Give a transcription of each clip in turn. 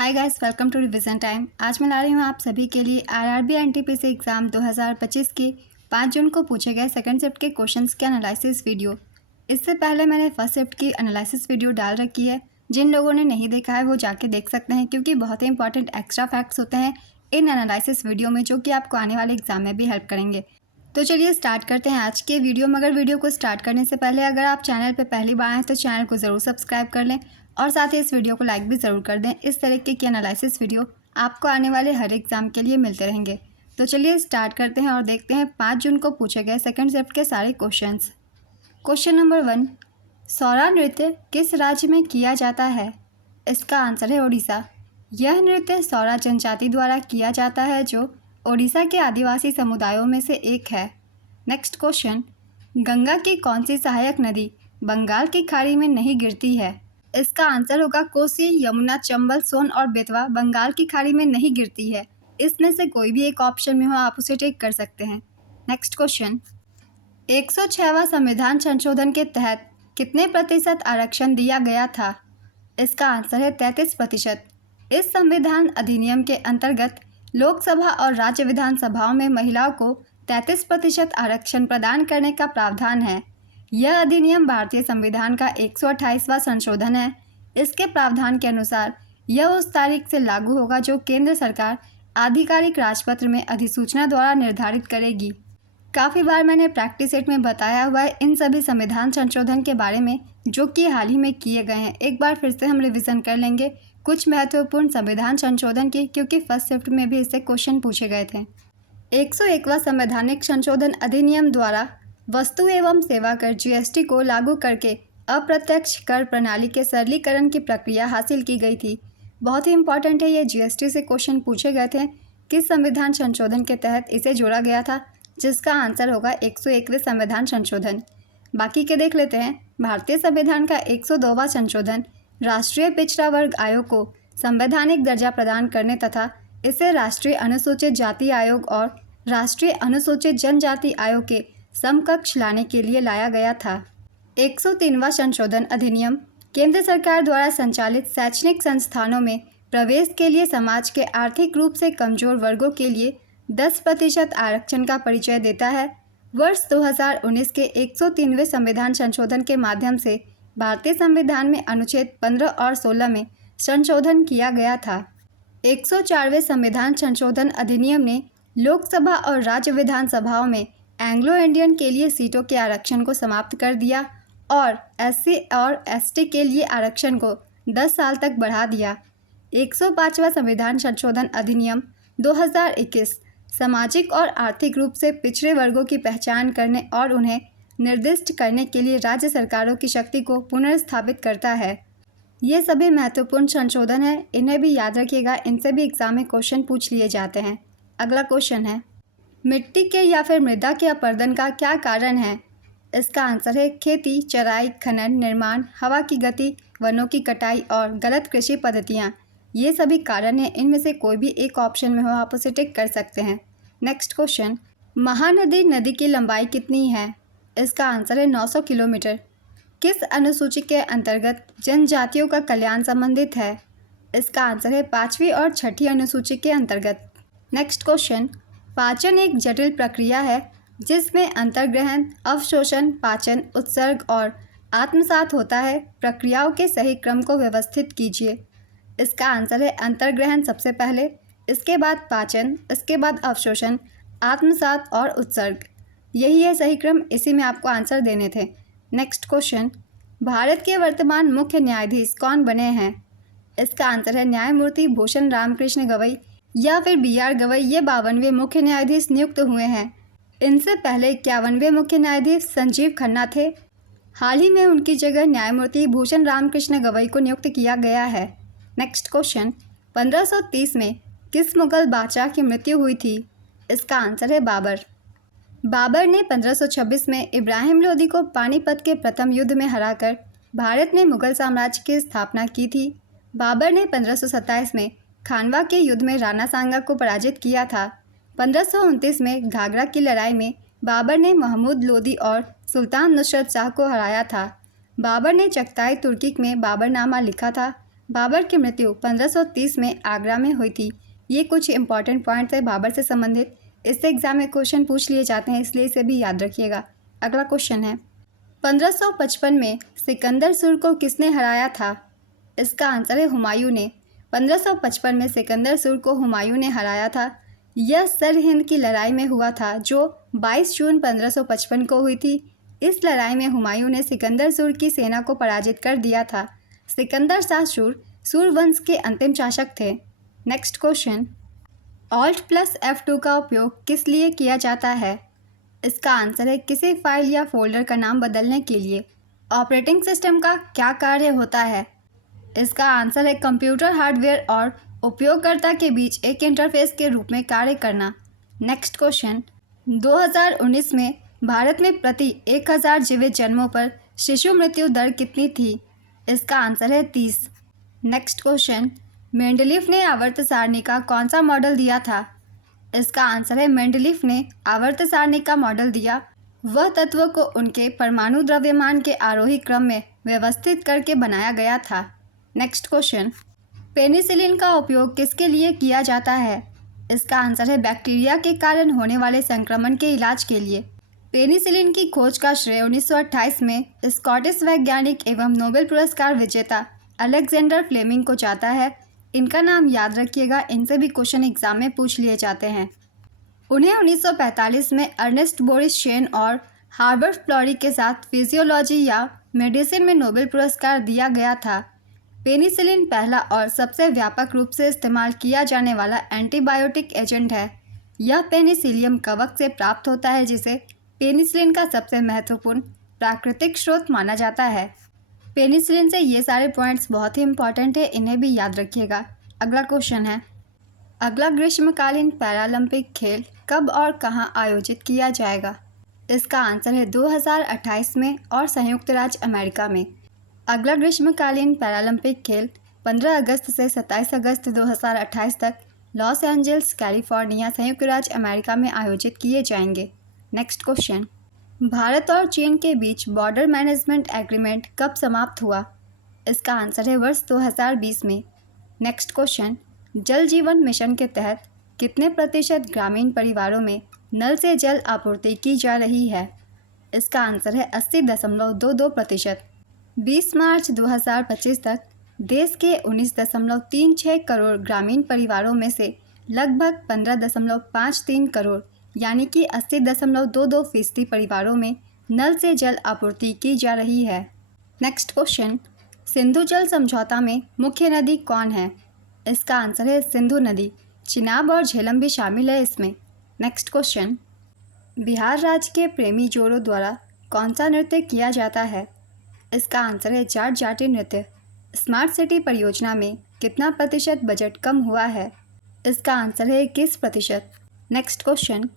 Hi guys, welcome to revision time. आज मैं ला रही हूँ आप सभी के लिए आरआरबी एनटीपीसी एग्ज़ाम 2025 के 5 जून को पूछे गए सेकंड शिफ्ट के क्वेश्चंस के एनालिसिस वीडियो। इससे पहले मैंने फर्स्ट शिफ्ट की एनालिसिस वीडियो डाल रखी है। जिन लोगों ने नहीं देखा है वो जाके देख सकते हैं, क्योंकि बहुत ही इंपॉर्टेंट एक्स्ट्रा फैक्ट्स होते हैं इन एनालिसिस वीडियो में, जो कि आपको आने वाले एग्जाम में भी हेल्प करेंगे। तो चलिए स्टार्ट करते हैं आज के वीडियो। मगर वीडियो को स्टार्ट करने से पहले अगर आप चैनल पर पहली बार आए तो चैनल को ज़रूर सब्सक्राइब कर लें और साथ ही इस वीडियो को लाइक भी ज़रूर कर दें। इस तरीके की एनालिसिस वीडियो आपको आने वाले हर एग्ज़ाम के लिए मिलते रहेंगे। तो चलिए स्टार्ट करते हैं और देखते हैं 5 जून को पूछे गए सेकंड शिफ्ट के सारे क्वेश्चंस। क्वेश्चन नंबर 1, सौरा नृत्य किस राज्य में किया जाता है? इसका आंसर है ओडिशा। यह नृत्य सौरा जनजाति द्वारा किया जाता है, जो ओडिशा के आदिवासी समुदायों में से एक है। नेक्स्ट क्वेश्चन, गंगा की कौन सी सहायक नदी बंगाल की खाड़ी में नहीं गिरती है? इसका आंसर होगा कोसी, यमुना, चंबल, सोन और बेतवा बंगाल की खाड़ी में नहीं गिरती है। इसमें से कोई भी एक ऑप्शन में हो, आप उसे टिक कर सकते हैं। नेक्स्ट क्वेश्चन, 106वां संविधान संशोधन के तहत कितने प्रतिशत आरक्षण दिया गया था? इसका आंसर है 33%। इस संविधान अधिनियम के अंतर्गत लोकसभा और राज्य विधानसभाओं में महिलाओं को 33% आरक्षण प्रदान करने का प्रावधान है। यह अधिनियम भारतीय संविधान का 128वां संशोधन है। इसके प्रावधान के अनुसार यह उस तारीख से लागू होगा जो केंद्र सरकार आधिकारिक राजपत्र में अधिसूचना द्वारा निर्धारित करेगी। काफ़ी बार मैंने प्रैक्टिस सेट में बताया हुआ है इन सभी संविधान संशोधन के बारे में, जो कि हाल ही में किए गए हैं। एक बार फिर से हम रिवीजन कर लेंगे कुछ महत्वपूर्ण संविधान संशोधन की, क्योंकि फर्स्ट शिफ्ट में भी इससे क्वेश्चन पूछे गए थे। 101वां संवैधानिक संशोधन अधिनियम द्वारा वस्तु एवं सेवा कर जीएसटी को लागू करके अप्रत्यक्ष कर प्रणाली के सरलीकरण की प्रक्रिया हासिल की गई थी। बहुत ही इंपॉर्टेंट है, ये जीएसटी से क्वेश्चन पूछे गए थे। किस संविधान संशोधन के तहत इसे जोड़ा गया था? जिसका आंसर होगा 101वें संविधान संशोधन। बाकी के देख लेते हैं। भारतीय संविधान का 102वां संशोधन राष्ट्रीय पिछड़ा वर्ग आयोग को संवैधानिक दर्जा प्रदान करने तथा इसे राष्ट्रीय अनुसूचित जाति आयोग और राष्ट्रीय अनुसूचित जनजाति आयोग के समकक्ष लाने के लिए लाया गया था। 103वां संशोधन अधिनियम केंद्र सरकार द्वारा संचालित शैक्षणिक संस्थानों में प्रवेश के लिए समाज के आर्थिक रूप से कमजोर वर्गों के लिए 10% आरक्षण का परिचय देता है। वर्ष 2019 के 103वें संविधान संशोधन के माध्यम से भारतीय संविधान में अनुच्छेद 15 और 16 में संशोधन किया गया था। 104वें संविधान संशोधन अधिनियम ने लोकसभा और राज्य विधानसभाओं में एंग्लो इंडियन के लिए सीटों के आरक्षण को समाप्त कर दिया और एससी और एसटी के लिए आरक्षण को 10 साल तक बढ़ा दिया। 105वां संविधान संशोधन अधिनियम 2021 सामाजिक और आर्थिक रूप से पिछड़े वर्गों की पहचान करने और उन्हें निर्दिष्ट करने के लिए राज्य सरकारों की शक्ति को पुनर्स्थापित करता है। ये सभी महत्वपूर्ण संशोधन हैं, इन्हें भी याद रखिएगा, इनसे भी एग्जाम में क्वेश्चन पूछ लिए जाते हैं। अगला क्वेश्चन है, मिट्टी के या फिर मृदा के अपरदन का क्या कारण है? इसका आंसर है खेती, चराई, खनन, निर्माण, हवा की गति, वनों की कटाई और गलत कृषि पद्धतियाँ। ये सभी कारण हैं, इनमें से कोई भी एक ऑप्शन में हो, आप उसे टिक कर सकते हैं। नेक्स्ट क्वेश्चन, महानदी नदी की लंबाई कितनी है? इसका आंसर है 900 किलोमीटर। किस अनुसूची के अंतर्गत जनजातियों का कल्याण संबंधित है? इसका आंसर है 5वीं और 6ठी अनुसूची के अंतर्गत। नेक्स्ट क्वेश्चन, पाचन एक जटिल प्रक्रिया है जिसमें अंतर्ग्रहण, अवशोषण, पाचन, उत्सर्ग और आत्मसात होता है। प्रक्रियाओं के सही क्रम को व्यवस्थित कीजिए। इसका आंसर है अंतर्ग्रहण सबसे पहले, इसके बाद पाचन, इसके बाद अवशोषण, आत्मसात और उत्सर्ग। यही है सही क्रम, इसी में आपको आंसर देने थे। नेक्स्ट क्वेश्चन, भारत के वर्तमान मुख्य न्यायाधीश कौन बने हैं? इसका आंसर है न्यायमूर्ति भूषण रामकृष्ण गवई या फिर BR गवई। ये 52वें मुख्य न्यायाधीश नियुक्त हुए हैं। इनसे पहले 51वें मुख्य न्यायाधीश संजीव खन्ना थे। हाल ही में उनकी जगह न्यायमूर्ति भूषण रामकृष्ण गवई को नियुक्त किया गया है। नेक्स्ट क्वेश्चन, 1530 में किस मुगल बादशाह की मृत्यु हुई थी? इसका आंसर है बाबर। बाबर ने 1526 में इब्राहिम लोदी को पानीपत के प्रथम युद्ध में हराकर भारत में मुगल साम्राज्य की स्थापना की थी। बाबर ने 1527 में खानवा के युद्ध में राणा सांगा को पराजित किया था। 1529 में घाघरा की लड़ाई में बाबर ने महमूद लोदी और सुल्तान नुसरत शाह को हराया था। बाबर ने चगताई तुर्की में बाबरनामा लिखा था। बाबर की मृत्यु 1530 में आगरा में हुई थी। ये कुछ इंपॉर्टेंट पॉइंट्स है बाबर से संबंधित। इससे एग्जाम में क्वेश्चन पूछ लिए जाते हैं, इसलिए इसे भी याद रखिएगा। अगला क्वेश्चन है 1555 में सिकंदर सुर को किसने हराया था? इसका आंसर है हुमायूं ने। 1555 में सिकंदर सुर को हुमायूं ने हराया था। यह सरहिंद की लड़ाई में हुआ था जो 22 जून 1555 को हुई थी। इस लड़ाई में हुमायूं ने सिकंदर सुर की सेना को पराजित कर दिया था। सिकंदर शाह सुर वंश के अंतिम शासक थे। नेक्स्ट क्वेश्चन, Alt+F2 का उपयोग किस लिए किया जाता है? इसका आंसर है किसी फाइल या फोल्डर का नाम बदलने के लिए। ऑपरेटिंग सिस्टम का क्या कार्य होता है? इसका आंसर है कंप्यूटर हार्डवेयर और उपयोगकर्ता के बीच एक इंटरफेस के रूप में कार्य करना। नेक्स्ट क्वेश्चन, 2019 में भारत में प्रति 1000 जीवित जन्मों पर शिशु मृत्यु दर कितनी थी? इसका आंसर है 30। नेक्स्ट क्वेश्चन, मेंडलीफ ने आवर्त सारणी का कौन सा मॉडल दिया था? इसका आंसर है मेंडलीफ ने आवर्त सारणी का मॉडल दिया। वह तत्वों को उनके परमाणु द्रव्यमान के आरोही क्रम में व्यवस्थित करके बनाया गया था। नेक्स्ट क्वेश्चन, पेनिसिलिन का उपयोग किसके लिए किया जाता है? इसका आंसर है बैक्टीरिया के कारण होने वाले संक्रमण के इलाज के लिए। पेनिसिलिन की खोज का श्रेय 1928 में स्कॉटिश वैज्ञानिक एवं नोबेल पुरस्कार विजेता अलेक्जेंडर फ्लेमिंग को जाता है। इनका नाम याद रखिएगा, इनसे भी क्वेश्चन एग्जाम में पूछ लिए जाते हैं। उन्हें 1945 में अर्नेस्ट बोरिस शेन और हार्बर्ट फ्लोरी के साथ फिजियोलॉजी या मेडिसिन में नोबेल पुरस्कार दिया गया था। पेनिसिलिन पहला और सबसे व्यापक रूप से इस्तेमाल किया जाने वाला एंटीबायोटिक एजेंट है। यह पेनिसिलियम कवक से प्राप्त होता है, जिसे पेनिसिलिन का सबसे महत्वपूर्ण प्राकृतिक स्रोत माना जाता है। पेनिसिलिन से ये सारे पॉइंट्स बहुत ही इंपॉर्टेंट है, इन्हें भी याद रखिएगा। अगला क्वेश्चन है, अगला ग्रीष्मकालीन पैरालंपिक खेल कब और कहां आयोजित किया जाएगा? इसका आंसर है 2028 में और संयुक्त राज्य अमेरिका में। अगला ग्रीष्मकालीन पैरालंपिक खेल 15 अगस्त से 27 अगस्त 2028 तक लॉस एंजल्स, कैलिफोर्निया, संयुक्त राज्य अमेरिका में आयोजित किए जाएंगे। नेक्स्ट क्वेश्चन, भारत और चीन के बीच बॉर्डर मैनेजमेंट एग्रीमेंट कब समाप्त हुआ? इसका आंसर है वर्ष 2020 में। नेक्स्ट क्वेश्चन, जल जीवन मिशन के तहत कितने प्रतिशत ग्रामीण परिवारों में नल से जल आपूर्ति की जा रही है? इसका आंसर है 80.22%। 20 मार्च 2025 तक देश के 19.36 करोड़ ग्रामीण परिवारों में से लगभग 15.53 करोड़ यानी कि 80.22% परिवारों में नल से जल आपूर्ति की जा रही है। नेक्स्ट क्वेश्चन, सिंधु जल समझौता में मुख्य नदी कौन है? इसका आंसर है सिंधु नदी। चिनाब और झेलम भी शामिल है इसमें। नेक्स्ट क्वेश्चन, बिहार राज्य के प्रेमी जोड़ों द्वारा कौन सा नृत्य किया जाता है? इसका आंसर है जाट जाटी नृत्य। स्मार्ट सिटी परियोजना में कितना प्रतिशत बजट कम हुआ है? इसका आंसर है 21%। नेक्स्ट क्वेश्चन,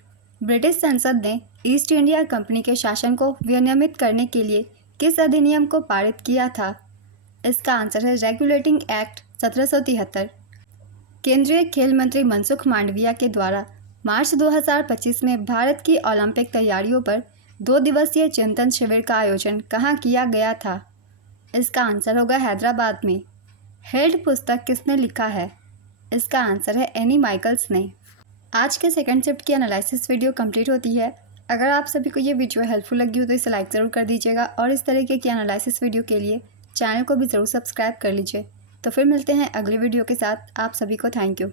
ब्रिटिश संसद ने ईस्ट इंडिया कंपनी के शासन को विनियमित करने के लिए किस अधिनियम को पारित किया था? इसका आंसर है रेगुलेटिंग एक्ट 1773। केंद्रीय खेल मंत्री मनसुख मांडविया के द्वारा मार्च 2025 में भारत की ओलंपिक तैयारियों पर 2 दिवसीय चिंतन शिविर का आयोजन कहाँ किया गया था? इसका आंसर होगा हैदराबाद में। हेल्ड पुस्तक किसने लिखा है? इसका आंसर है एनी माइकल्स ने। आज के सेकंड शिफ्ट की एनालिसिस वीडियो कंप्लीट होती है। अगर आप सभी को ये वीडियो हेल्पफुल लगी हो तो इसे लाइक ज़रूर कर दीजिएगा और इस तरीके की एनालिसिस वीडियो के लिए चैनल को भी ज़रूर सब्सक्राइब कर लीजिए। तो फिर मिलते हैं अगली वीडियो के साथ। आप सभी को थैंक यू।